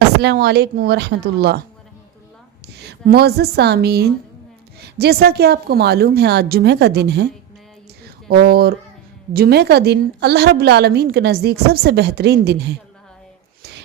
السلام علیکم ورحمۃ اللہ۔ معزز سامعین، جیسا کہ آپ کو معلوم ہے آج جمعہ کا دن ہے، اور جمعہ کا دن اللہ رب العالمین کے نزدیک سب سے بہترین دن ہے۔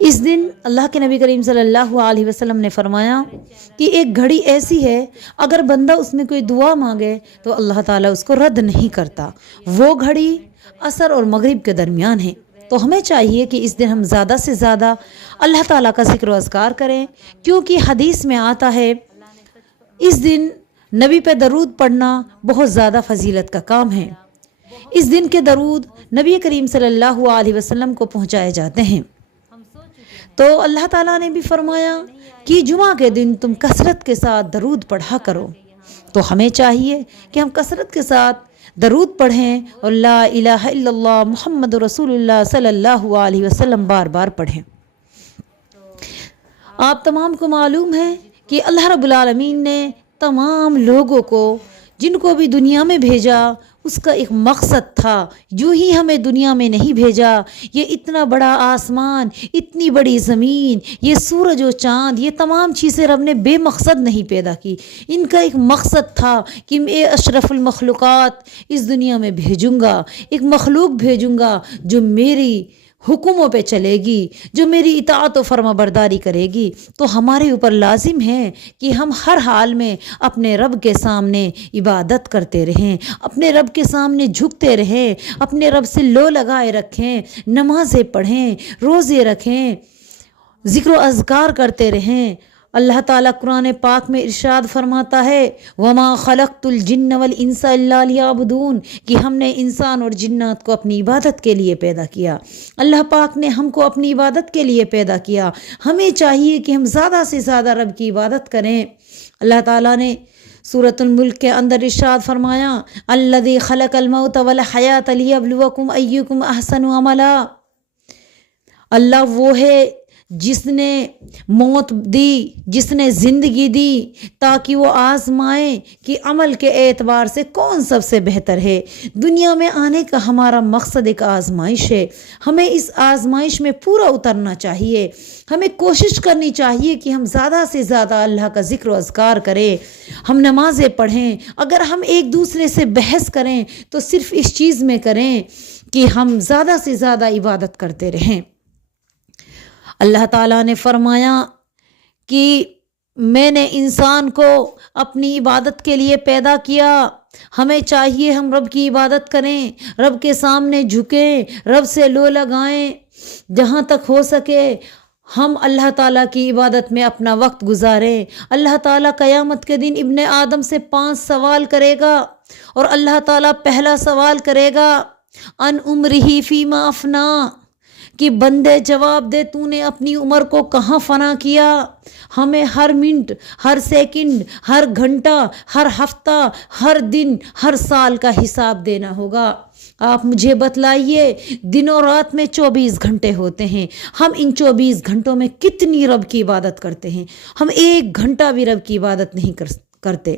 اس دن اللہ کے نبی کریم صلی اللہ علیہ وسلم نے فرمایا کہ ایک گھڑی ایسی ہے، اگر بندہ اس میں کوئی دعا مانگے تو اللہ تعالیٰ اس کو رد نہیں کرتا۔ وہ گھڑی عصر اور مغرب کے درمیان ہے۔ تو ہمیں چاہیے کہ اس دن ہم زیادہ سے زیادہ اللہ تعالیٰ کا ذکر و اذکار کریں، کیونکہ حدیث میں آتا ہے اس دن نبی پہ درود پڑھنا بہت زیادہ فضیلت کا کام ہے۔ اس دن کے درود نبی کریم صلی اللہ علیہ وسلم کو پہنچائے جاتے ہیں۔ تو اللہ تعالیٰ نے بھی فرمایا کہ جمعہ کے دن تم کثرت کے ساتھ درود پڑھا کرو۔ تو ہمیں چاہیے کہ ہم کثرت کے ساتھ درود پڑھیں اور لا الہ الا اللہ محمد رسول اللہ صلی اللہ علیہ وسلم بار بار پڑھیں۔ آپ تمام کو معلوم ہے کہ اللہ رب العالمین نے تمام لوگوں کو جن کو بھی دنیا میں بھیجا اس کا ایک مقصد تھا۔ جو ہی ہمیں دنیا میں نہیں بھیجا، یہ اتنا بڑا آسمان، اتنی بڑی زمین، یہ سورج و چاند، یہ تمام چیزیں رب نے بے مقصد نہیں پیدا کی۔ ان کا ایک مقصد تھا کہ میں اشرف المخلوقات اس دنیا میں بھیجوں گا، ایک مخلوق بھیجوں گا جو میری حکموں پہ چلے گی، جو میری اطاعت و فرما برداری کرے گی۔ تو ہمارے اوپر لازم ہے کہ ہم ہر حال میں اپنے رب کے سامنے عبادت کرتے رہیں، اپنے رب کے سامنے جھکتے رہیں، اپنے رب سے لو لگائے رکھیں، نمازیں پڑھیں، روزے رکھیں، ذکر و اذکار کرتے رہیں۔ اللہ تعالیٰ قرآن پاک میں ارشاد فرماتا ہے وَمَا خَلَقْتُ الْجِنَّ وَالْإِنسَ إِلَّا لِيَعْبُدُونَ، کہ ہم نے انسان اور جنات کو اپنی عبادت کے لیے پیدا کیا۔ اللہ پاک نے ہم کو اپنی عبادت کے لیے پیدا کیا۔ ہمیں چاہیے کہ ہم زیادہ سے زیادہ رب کی عبادت کریں۔ اللہ تعالیٰ نے سورۃ الملک کے اندر ارشاد فرمایا الذی خلق الموت والحیات لیبلوکم ایکم احسن عملا۔ اللہ وہ ہے جس نے موت دی، جس نے زندگی دی تاکہ وہ آزمائیں کہ عمل کے اعتبار سے کون سب سے بہتر ہے۔ دنیا میں آنے کا ہمارا مقصد ایک آزمائش ہے۔ ہمیں اس آزمائش میں پورا اترنا چاہیے۔ ہمیں کوشش کرنی چاہیے کہ ہم زیادہ سے زیادہ اللہ کا ذکر و اذکار کریں، ہم نمازیں پڑھیں۔ اگر ہم ایک دوسرے سے بحث کریں تو صرف اس چیز میں کریں کہ ہم زیادہ سے زیادہ عبادت کرتے رہیں۔ اللہ تعالیٰ نے فرمایا کہ میں نے انسان کو اپنی عبادت کے لیے پیدا کیا۔ ہمیں چاہیے ہم رب کی عبادت کریں، رب کے سامنے جھکیں، رب سے لو لگائیں۔ جہاں تک ہو سکے ہم اللہ تعالیٰ کی عبادت میں اپنا وقت گزاریں۔ اللہ تعالیٰ قیامت کے دن ابن آدم سے 5 سوال کرے گا، اور اللہ تعالیٰ پہلا سوال کرے گا ان عمرہ فیما افنا، کہ بندے جواب دے تو نے اپنی عمر کو کہاں فنا کیا۔ ہمیں ہر منٹ، ہر سیکنڈ، ہر گھنٹہ، ہر ہفتہ، ہر دن، ہر سال کا حساب دینا ہوگا۔ آپ مجھے بتلائیے دن و رات میں 24 گھنٹے ہوتے ہیں، ہم ان 24 گھنٹوں میں کتنی رب کی عبادت کرتے ہیں؟ ہم 1 گھنٹہ بھی رب کی عبادت نہیں کرتے۔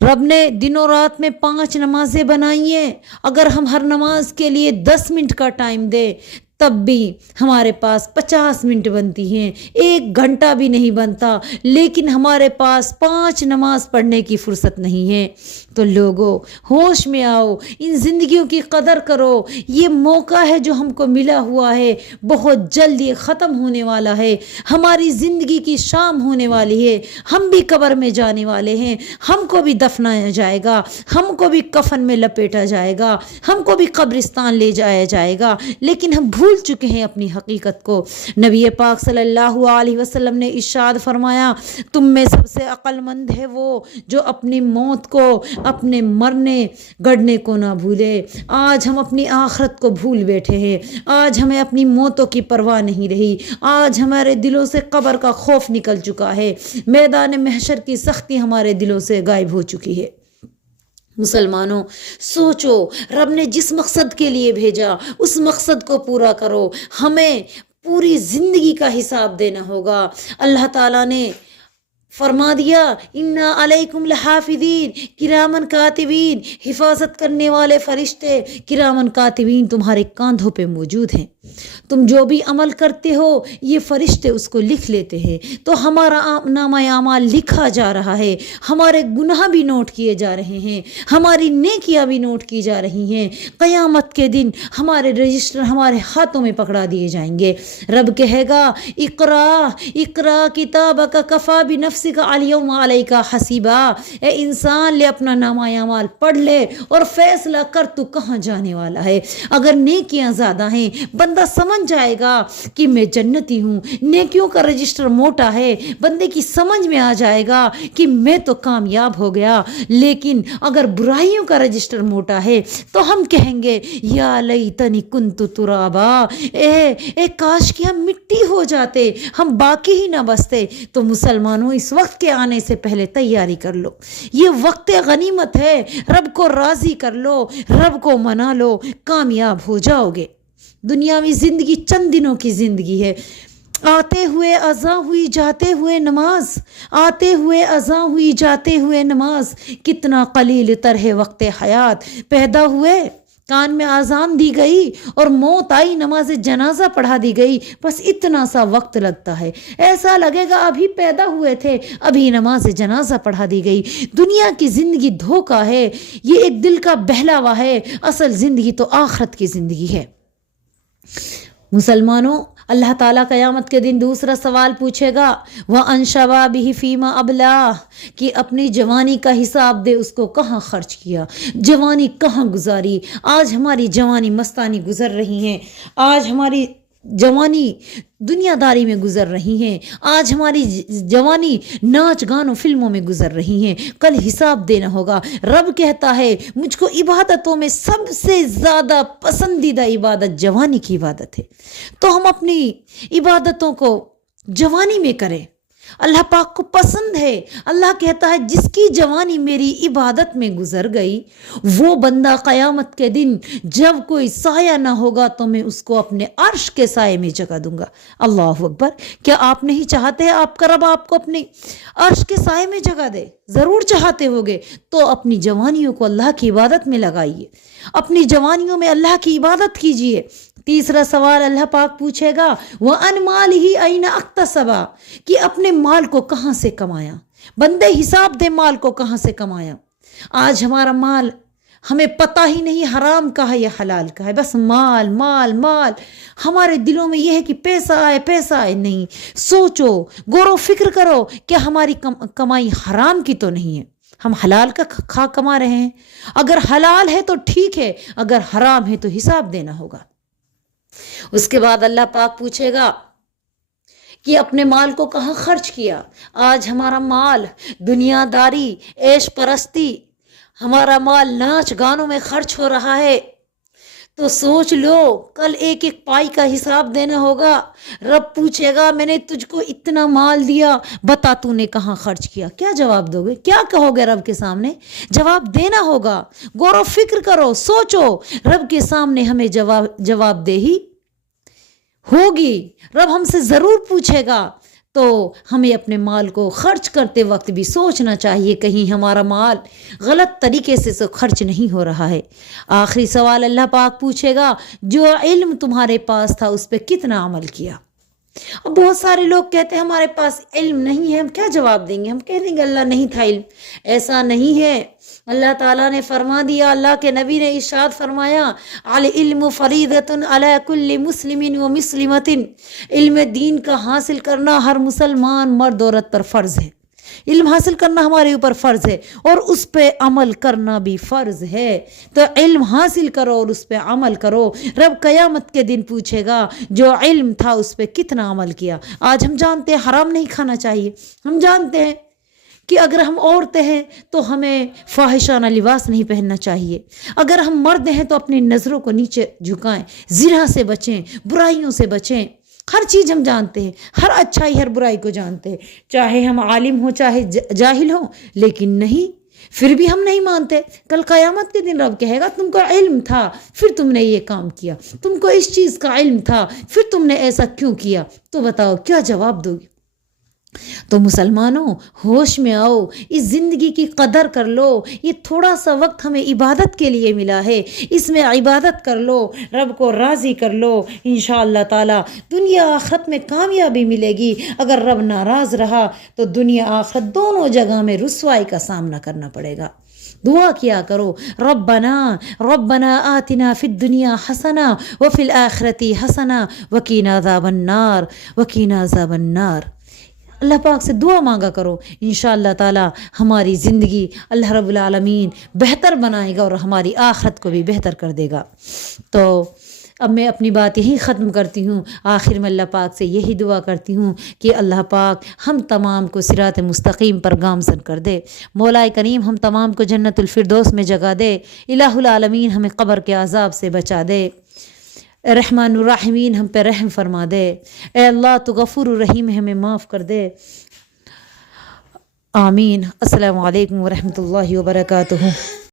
رب نے دن و رات میں 5 نمازیں بنائی ہیں۔ اگر ہم ہر نماز کے لیے 10 منٹ کا ٹائم دیں تب بھی ہمارے پاس 50 منٹ بنتی ہیں، 1 گھنٹہ بھی نہیں بنتا، لیکن ہمارے پاس 5 نماز پڑھنے کی فرصت نہیں ہے۔ تو لوگوں ہوش میں آؤ، ان زندگیوں کی قدر کرو۔ یہ موقع ہے جو ہم کو ملا ہوا ہے، بہت جلد یہ ختم ہونے والا ہے۔ ہماری زندگی کی شام ہونے والی ہے، ہم بھی قبر میں جانے والے ہیں، ہم کو بھی دفنایا جائے گا، ہم کو بھی کفن میں لپیٹا جائے گا، ہم کو بھی قبرستان لے جایا جائے گا، لیکن ہم بھول چکے ہیں اپنی حقیقت کو۔ نبی پاک صلی اللہ علیہ وسلم نے ارشاد فرمایا تم میں سب سے عقل مند ہے وہ جو اپنی موت کو، اپنے مرنے گڑنے کو نہ بھولے۔ آج ہم اپنی آخرت کو بھول بیٹھے ہیں، آج ہمیں اپنی موتوں کی پرواہ نہیں رہی، آج ہمارے دلوں سے قبر کا خوف نکل چکا ہے، میدان محشر کی سختی ہمارے دلوں سے غائب ہو چکی ہے۔ مسلمانوں سوچو، رب نے جس مقصد کے لیے بھیجا اس مقصد کو پورا کرو۔ ہمیں پوری زندگی کا حساب دینا ہوگا۔ اللہ تعالیٰ نے فرما دیا انا علیکم لحافظین کرامن کاتبین، حفاظت کرنے والے فرشتے کرامن کاتبین تمہارے کاندھوں پہ موجود ہیں۔ تم جو بھی عمل کرتے ہو یہ فرشتے اس کو لکھ لیتے ہیں، تو ہمارا نامہ اعمال لکھا جا رہا ہے، ہمارے گناہ بھی نوٹ کیے جا رہے ہیں، ہماری نیکیاں بھی نوٹ کی جا رہی ہیں۔ قیامت کے دن ہمارے رجسٹر ہمارے ہاتھوں میں پکڑا دیے جائیں گے۔ رب کہے گا اقرا اقرا کتابک کفا بنفسک الیوم علیک حسیبا، اے انسان لے اپنا نامہ اعمال پڑھ لے اور فیصلہ کر تو کہاں جانے والا ہے۔ اگر نیکیاں زیادہ ہیں بندہ سمجھ جائے گا کہ میں جنتی ہوں، نیکیوں کا رجسٹر موٹا ہے، بندے کی سمجھ میں آ جائے گا کہ میں تو کامیاب ہو گیا۔ لیکن اگر برائیوں کا رجسٹر موٹا ہے تو ہم کہیں گے یا لیتنی کنت ترابا، اے کاش کہ ہم مٹی ہو جاتے، ہم باقی ہی نہ بستے۔ تو مسلمانوں اس وقت کے آنے سے پہلے تیاری کر لو، یہ وقت غنیمت ہے، رب کو راضی کر لو، رب کو منا لو، کامیاب ہو جاؤ گے۔ دنیاوی زندگی چند دنوں کی زندگی ہے، آتے ہوئے اذاں ہوئی جاتے ہوئے نماز، آتے ہوئے اذاں ہوئی جاتے ہوئے نماز، کتنا قلیل تر ہے وقت حیات۔ پیدا ہوئے کان میں اذان دی گئی اور موت آئی، نماز جنازہ پڑھا دی گئی، بس اتنا سا وقت لگتا ہے، ایسا لگے گا ابھی پیدا ہوئے تھے، ابھی نماز جنازہ پڑھا دی گئی۔ دنیا کی زندگی دھوکہ ہے، یہ ایک دل کا بہلاوا ہے، اصل زندگی تو آخرت کی زندگی ہے۔ مسلمانوں، اللہ تعالیٰ قیامت کے دن دوسرا سوال پوچھے گا وَأَنْ شَبَابِهِ فِيمَا أَبْلَاهُ، کہ اپنی جوانی کا حساب دے، اس کو کہاں خرچ کیا، جوانی کہاں گزاری۔ آج ہماری جوانی مستانی گزر رہی ہیں، آج ہماری جوانی دنیا داری میں گزر رہی ہیں، آج ہماری جوانی ناچ گانوں فلموں میں گزر رہی ہیں، کل حساب دینا ہوگا۔ رب کہتا ہے مجھ کو عبادتوں میں سب سے زیادہ پسندیدہ عبادت جوانی کی عبادت ہے، تو ہم اپنی عبادتوں کو جوانی میں کریں۔ اللہ پاک کو پسند ہے، اللہ کہتا ہے جس کی جوانی میری عبادت میں گزر گئی وہ بندہ قیامت کے دن جب کوئی سایہ نہ ہوگا تو میں اس کو اپنے عرش کے سائے میں جگہ دوں گا۔ اللہ اکبر! کیا آپ نہیں چاہتے آپ کا رب آپ کو اپنے عرش کے سائے میں جگہ دے؟ ضرور چاہتے ہوگے، تو اپنی جوانیوں کو اللہ کی عبادت میں لگائیے، اپنی جوانیوں میں اللہ کی عبادت کیجیے۔ تیسرا سوال اللہ پاک پوچھے گا وَأَنْ مَالِهِ أَيْنَ اكْتَسَبَ، کہ اپنے مال کو کہاں سے کمایا۔ بندے حساب دے مال کو کہاں سے کمایا۔ آج ہمارا مال ہمیں پتہ ہی نہیں حرام کا ہے یا حلال کا ہے، بس مال مال مال، ہمارے دلوں میں یہ ہے کہ پیسہ آئے پیسہ آئے۔ نہیں، سوچو، غور و فکر کرو کہ ہماری کمائی حرام کی تو نہیں ہے، ہم حلال کا کھا کما رہے ہیں۔ اگر حلال ہے تو ٹھیک ہے، اگر حرام ہے تو حساب دینا ہوگا۔ اس کے بعد اللہ پاک پوچھے گا کہ اپنے مال کو کہاں خرچ کیا۔ آج ہمارا مال دنیا داری، عیش پرستی، ہمارا مال ناچ گانوں میں خرچ ہو رہا ہے، تو سوچ لو کل ایک ایک پائی کا حساب دینا ہوگا۔ رب پوچھے گا میں نے تجھ کو اتنا مال دیا، بتا تو نے کہاں خرچ کیا۔ کیا جواب دو گے؟ کیا کہو گے رب کے سامنے؟ جواب دینا ہوگا، غور و فکر کرو، سوچو، رب کے سامنے ہمیں جواب دہی ہوگی، رب ہم سے ضرور پوچھے گا۔ تو ہمیں اپنے مال کو خرچ کرتے وقت بھی سوچنا چاہیے کہیں ہمارا مال غلط طریقے سے خرچ نہیں ہو رہا ہے۔ آخری سوال اللہ پاک پوچھے گا جو علم تمہارے پاس تھا اس پہ کتنا عمل کیا۔ اب بہت سارے لوگ کہتے ہیں ہمارے پاس علم نہیں ہے، ہم کیا جواب دیں گے؟ ہم کہہ دیں گے اللہ نہیں تھا علم۔ ایسا نہیں ہے، اللہ تعالیٰ نے فرما دیا، اللہ کے نبی نے ارشاد فرمایا العلم فریضۃ علی کل مسلم و مسلمۃ، علم دین کا حاصل کرنا ہر مسلمان مرد عورت پر فرض ہے۔ علم حاصل کرنا ہمارے اوپر فرض ہے اور اس پہ عمل کرنا بھی فرض ہے۔ تو علم حاصل کرو اور اس پہ عمل کرو۔ رب قیامت کے دن پوچھے گا جو علم تھا اس پہ کتنا عمل کیا۔ آج ہم جانتے ہیں حرام نہیں کھانا چاہیے، ہم جانتے ہیں کہ اگر ہم عورتیں ہیں تو ہمیں فاحشانہ لباس نہیں پہننا چاہیے، اگر ہم مرد ہیں تو اپنی نظروں کو نیچے جھکائیں، زنا سے بچیں، برائیوں سے بچیں۔ ہر چیز ہم جانتے ہیں، ہر اچھائی ہر برائی کو جانتے ہیں، چاہے ہم عالم ہوں چاہے جاہل ہوں، لیکن نہیں، پھر بھی ہم نہیں مانتے۔ کل قیامت کے دن رب کہے گا تم کو علم تھا پھر تم نے یہ کام کیا، تم کو اس چیز کا علم تھا پھر تم نے ایسا کیوں کیا؟ تو بتاؤ کیا جواب دو گے؟ تو مسلمانوں ہوش میں آؤ، اس زندگی کی قدر کر لو، یہ تھوڑا سا وقت ہمیں عبادت کے لیے ملا ہے، اس میں عبادت کر لو، رب کو راضی کر لو، انشاءاللہ تعالی دنیا آخرت میں کامیابی ملے گی۔ اگر رب ناراض رہا تو دنیا آخرت دونوں جگہ میں رسوائی کا سامنا کرنا پڑے گا۔ دعا کیا کرو، ربنا آتنا فی الدنیا حسنہ وفی الآخرتی حسنہ وقنا عذاب النار وقنا عذاب النار۔ اللہ پاک سے دعا مانگا کرو، انشاءاللہ تعالی ہماری زندگی اللہ رب العالمین بہتر بنائے گا اور ہماری آخرت کو بھی بہتر کر دے گا۔ تو اب میں اپنی بات یہی ختم کرتی ہوں، آخر میں اللہ پاک سے یہی دعا کرتی ہوں کہ اللہ پاک ہم تمام کو صراط مستقیم پر گامزن کر دے، مولا کریم ہم تمام کو جنت الفردوس میں جگہ دے، الہ العالمین ہمیں قبر کے عذاب سے بچا دے، رحمان الرحیمین ہم پہ رحم فرما دے، اے اللہ تو غفور الرحیم ہمیں معاف کر دے، آمین۔ السلام علیکم ورحمۃ اللہ وبرکاتہ۔